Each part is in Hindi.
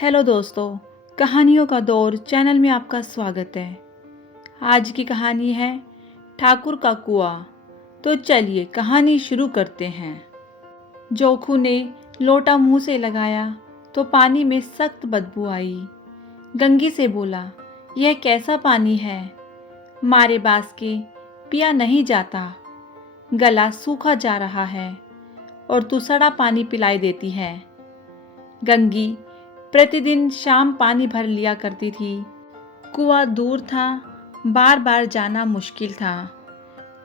हेलो दोस्तों, कहानियों का दौर चैनल में आपका स्वागत है। आज की कहानी है ठाकुर का कुआं। तो चलिए कहानी शुरू करते हैं। जोखू ने लोटा मुंह से लगाया तो पानी में सख्त बदबू आई। गंगी से बोला, यह कैसा पानी है? मारे बास के पिया नहीं जाता। गला सूखा जा रहा है और तू सड़ा पानी पिलाई देती है। गंगी प्रतिदिन शाम पानी भर लिया करती थी। कुआं दूर था, बार बार जाना मुश्किल था।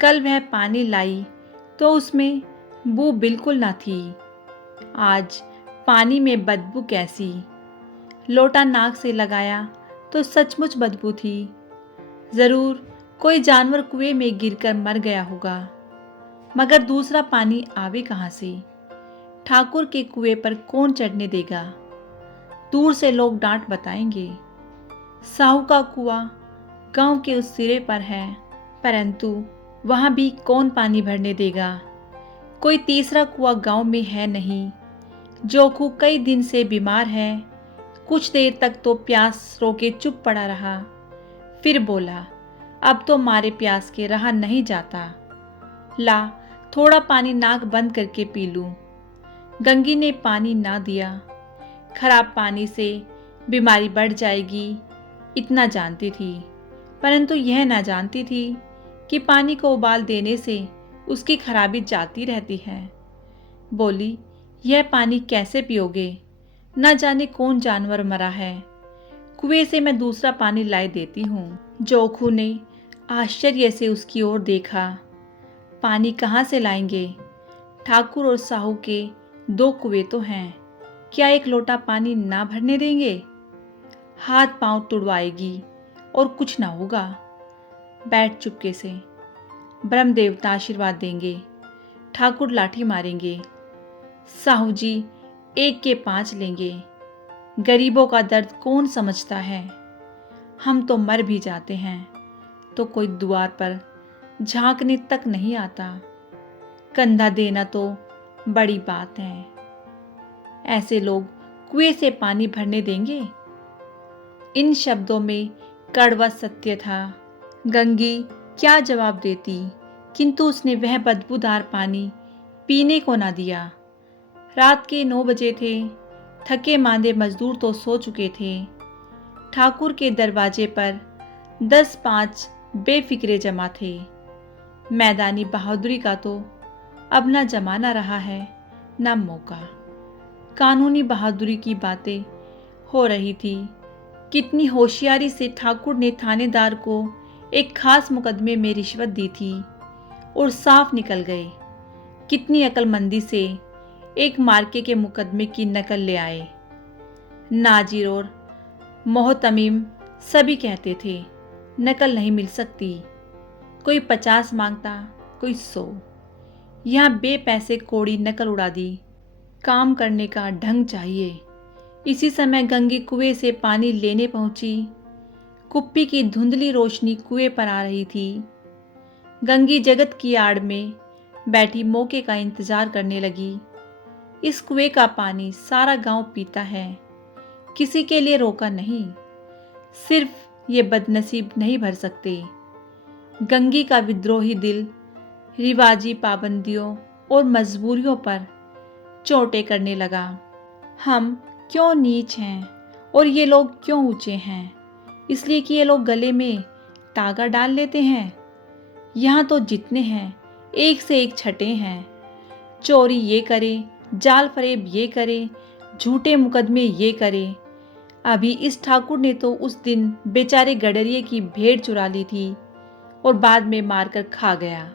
कल वह पानी लाई तो उसमें बू बिल्कुल न थी। आज पानी में बदबू कैसी! लोटा नाक से लगाया तो सचमुच बदबू थी। जरूर कोई जानवर कुएं में गिरकर मर गया होगा, मगर दूसरा पानी आवे कहां से? ठाकुर के कुएं पर कौन चढ़ने देगा? दूर से लोग डांट बताएंगे। साहू का कुआं गांव के उस सिरे पर है, परंतु वहां भी कौन पानी भरने देगा? कोई तीसरा कुआं गांव में है नहीं। जोखू कई दिन से बीमार है। कुछ देर तक तो प्यास रोके चुप पड़ा रहा, फिर बोला, अब तो मारे प्यास के रहा नहीं जाता। ला थोड़ा पानी नाक बंद करके पी लूं। गंगी ने पानी ना दिया। खराब पानी से बीमारी बढ़ जाएगी, इतना जानती थी, परंतु यह ना जानती थी कि पानी को उबाल देने से उसकी खराबी जाती रहती है। बोली, यह पानी कैसे पियोगे? न जाने कौन जानवर मरा है। कुएं से मैं दूसरा पानी लाई देती हूँ। जोखू ने आश्चर्य से उसकी ओर देखा। पानी कहाँ से लाएंगे? ठाकुर और साहू के दो कुएं तो हैं, क्या एक लोटा पानी ना भरने देंगे? हाथ पांव तुड़वाएगी और कुछ ना होगा। बैठ चुपके से, ब्रह्म देवता आशीर्वाद देंगे, ठाकुर लाठी मारेंगे, साहू जी 1 के 5 लेंगे। गरीबों का दर्द कौन समझता है? हम तो मर भी जाते हैं तो कोई द्वार पर झांकने तक नहीं आता। कंधा देना तो बड़ी बात है। ऐसे लोग कुएं से पानी भरने देंगे? इन शब्दों में कड़वा सत्य था। गंगी क्या जवाब देती, किंतु उसने वह बदबूदार पानी पीने को ना दिया। रात के 9 बजे थे। थके मांदे मजदूर तो सो चुके थे। ठाकुर के दरवाजे पर 10-5 बेफिक्रे जमा थे। मैदानी बहादुरी का तो अब ना जमाना रहा है, ना मौका। कानूनी बहादुरी की बातें हो रही थी। कितनी होशियारी से ठाकुर ने थानेदार को एक खास मुकदमे में रिश्वत दी थी और साफ निकल गए। कितनी अक्लमंदी से एक मार्के के मुकदमे की नकल ले आए। नाजिर और मोहतमीम सभी कहते थे, नकल नहीं मिल सकती। कोई 50 मांगता, कोई 100। यहाँ बेपैसे कोड़ी नकल उड़ा दी। काम करने का ढंग चाहिए। इसी समय गंगी कुएं से पानी लेने पहुंची। कुप्पी की धुंधली रोशनी कुएं पर आ रही थी। गंगी जगत की आड़ में बैठी मौके का इंतजार करने लगी। इस कुएं का पानी सारा गांव पीता है, किसी के लिए रोका नहीं। सिर्फ ये बदनसीब नहीं भर सकते। गंगी का विद्रोही दिल रिवाजी पाबंदियों और मजबूरियों पर चोटें करने लगा। हम क्यों नीच हैं और ये लोग क्यों ऊंचे हैं? इसलिए कि ये लोग गले में तागा डाल लेते हैं। यहाँ तो जितने हैं एक से एक छठे हैं। चोरी ये करे, जाल फरेब ये करे, झूठे मुकदमे ये करे। अभी इस ठाकुर ने तो उस दिन बेचारे गडरिये की भेड़ चुरा ली थी और बाद में मारकर खा गया।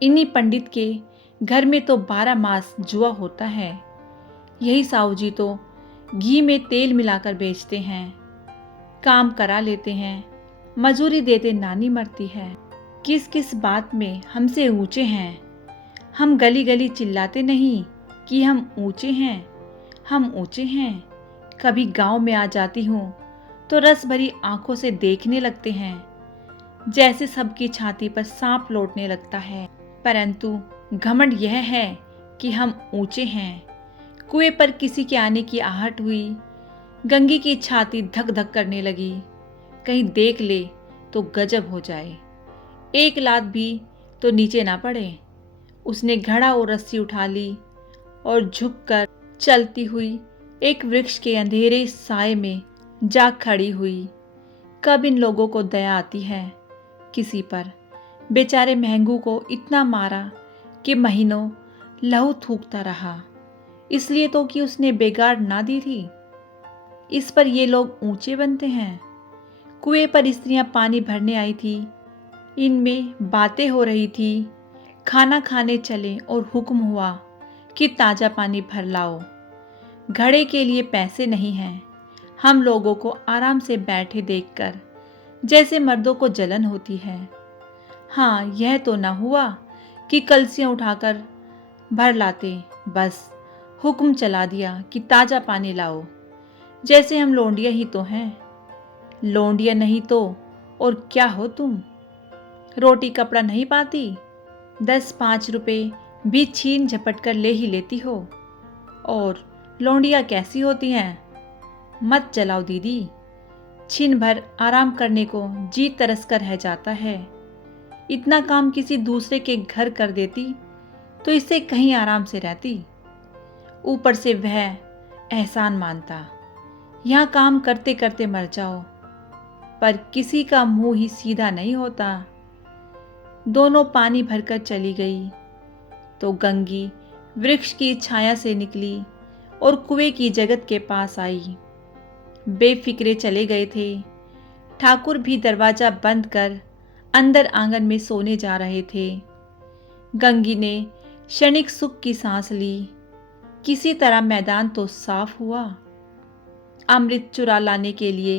इन्हीं पंडित के घर में तो 12 मास जुआ होता है। यही साहू जी तो घी में तेल मिलाकर बेचते हैं। काम करा लेते हैं, मजूरी देते नानी मरती है। किस किस बात में हमसे ऊंचे हैं? हम गली गली चिल्लाते नहीं कि हम ऊंचे हैं, हम ऊंचे हैं। कभी गांव में आ जाती हूँ तो रस भरी आंखों से देखने लगते हैं, जैसे सबकी छाती पर सांप लौटने लगता है। परंतु घमंड यह है कि हम ऊंचे हैं। कुएं पर किसी के आने की आहट हुई, गंगी की छाती धक धक करने लगी। कहीं देख ले तो गजब हो जाए, एक लात भी तो नीचे ना पड़े। उसने घड़ा और रस्सी उठा ली और झुककर चलती हुई एक वृक्ष के अंधेरे साए में जा खड़ी हुई। कब इन लोगों को दया आती है किसी पर। बेचारे महंगू को इतना मारा कि महीनों लहू थूकता रहा, इसलिए तो कि उसने बेगाड़ ना दी थी। इस पर ये लोग ऊंचे बनते हैं। कुएं पर स्त्रियां पानी भरने आई थी, इनमें बातें हो रही थी। खाना खाने चले और हुक्म हुआ कि ताज़ा पानी भर लाओ। घड़े के लिए पैसे नहीं हैं। हम लोगों को आराम से बैठे देखकर जैसे मर्दों को जलन होती है। हाँ, यह तो न हुआ कि कलसियाँ उठाकर भर लाते, बस हुक्म चला दिया कि ताज़ा पानी लाओ। जैसे हम लौंडिया ही तो हैं। लौंडिया नहीं तो और क्या हो तुम? रोटी कपड़ा नहीं पाती, 10-5 रुपए भी छीन झपट कर ले ही लेती हो। और लौंडिया कैसी होती हैं? मत चलाओ दीदी, छिन भर आराम करने को जी तरस कर रह जाता है। इतना काम किसी दूसरे के घर कर देती तो इससे कहीं आराम से रहती। ऊपर से वह एहसान मानता। यहाँ काम करते करते मर जाओ, पर किसी का मुंह ही सीधा नहीं होता। दोनों पानी भरकर चली गई तो गंगी वृक्ष की छाया से निकली और कुएं की जगत के पास आई। बेफिक्रे चले गए थे। ठाकुर भी दरवाजा बंद कर अंदर आंगन में सोने जा रहे थे। गंगी ने क्षणिक सुख की सांस ली। किसी तरह मैदान तो साफ हुआ। अमृत चुरा लाने के लिए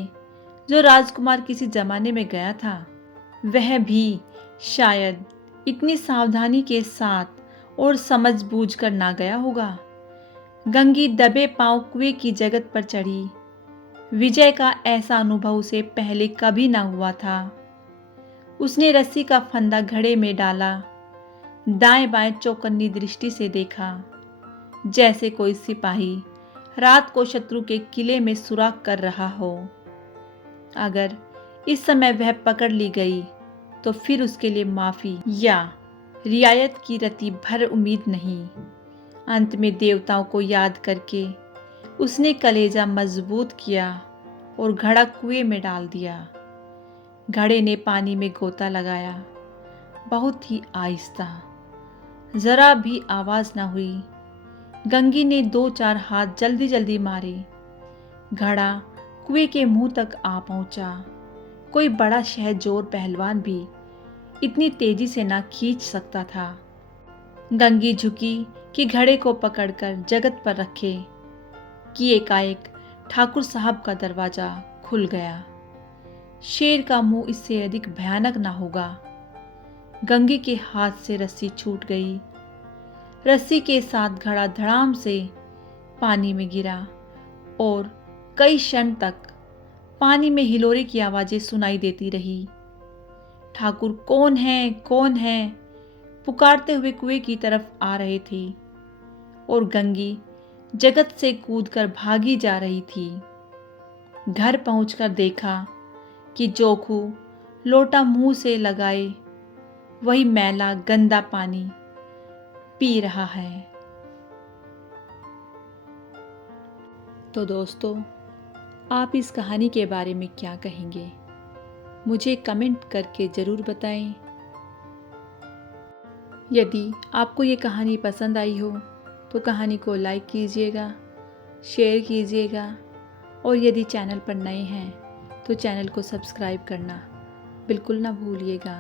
जो राजकुमार किसी जमाने में गया था, वह भी शायद इतनी सावधानी के साथ और समझ बूझ कर ना गया होगा। गंगी दबे पांव कुएं की जगत पर चढ़ी। विजय का ऐसा अनुभव उसे पहले कभी ना हुआ था। उसने रस्सी का फंदा घड़े में डाला, दाएं बाएं चौकन्नी दृष्टि से देखा, जैसे कोई सिपाही रात को शत्रु के किले में सुराग कर रहा हो। अगर इस समय वह पकड़ ली गई तो फिर उसके लिए माफी या रियायत की रति भर उम्मीद नहीं। अंत में देवताओं को याद करके उसने कलेजा मजबूत किया और घड़ा कुएं में डाल दिया। घड़े ने पानी में गोता लगाया, बहुत ही आहिस्ता, जरा भी आवाज ना हुई। गंगी ने 2-4 हाथ जल्दी जल्दी मारे। घड़ा कुएं के मुंह तक आ पहुंचा। कोई बड़ा शहजोर पहलवान भी इतनी तेजी से ना खींच सकता था। गंगी झुकी कि घड़े को पकड़कर जगत पर रखे कि एकाएक ठाकुर साहब का दरवाजा खुल गया। शेर का मुंह इससे अधिक भयानक ना होगा। गंगी के हाथ से रस्सी छूट गई। रस्सी के साथ घड़ा धड़ाम से पानी में गिरा और कई क्षण तक पानी में हिलोरे की आवाजें सुनाई देती रही। ठाकुर कौन है, कौन है पुकारते हुए कुएं की तरफ आ रहे थे और गंगी जगत से कूदकर भागी जा रही थी। घर पहुंचकर देखा कि जोखू लोटा मुंह से लगाए वही मैला गंदा पानी पी रहा है। तो दोस्तों, आप इस कहानी के बारे में क्या कहेंगे? मुझे कमेंट करके ज़रूर बताएं। यदि आपको ये कहानी पसंद आई हो तो कहानी को लाइक कीजिएगा, शेयर कीजिएगा और यदि चैनल पर नए हैं तो चैनल को सब्सक्राइब करना बिल्कुल ना भूलिएगा।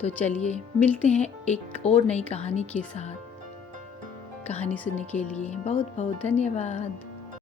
तो चलिए मिलते हैं एक और नई कहानी के साथ। कहानी सुनने के लिए बहुत बहुत धन्यवाद।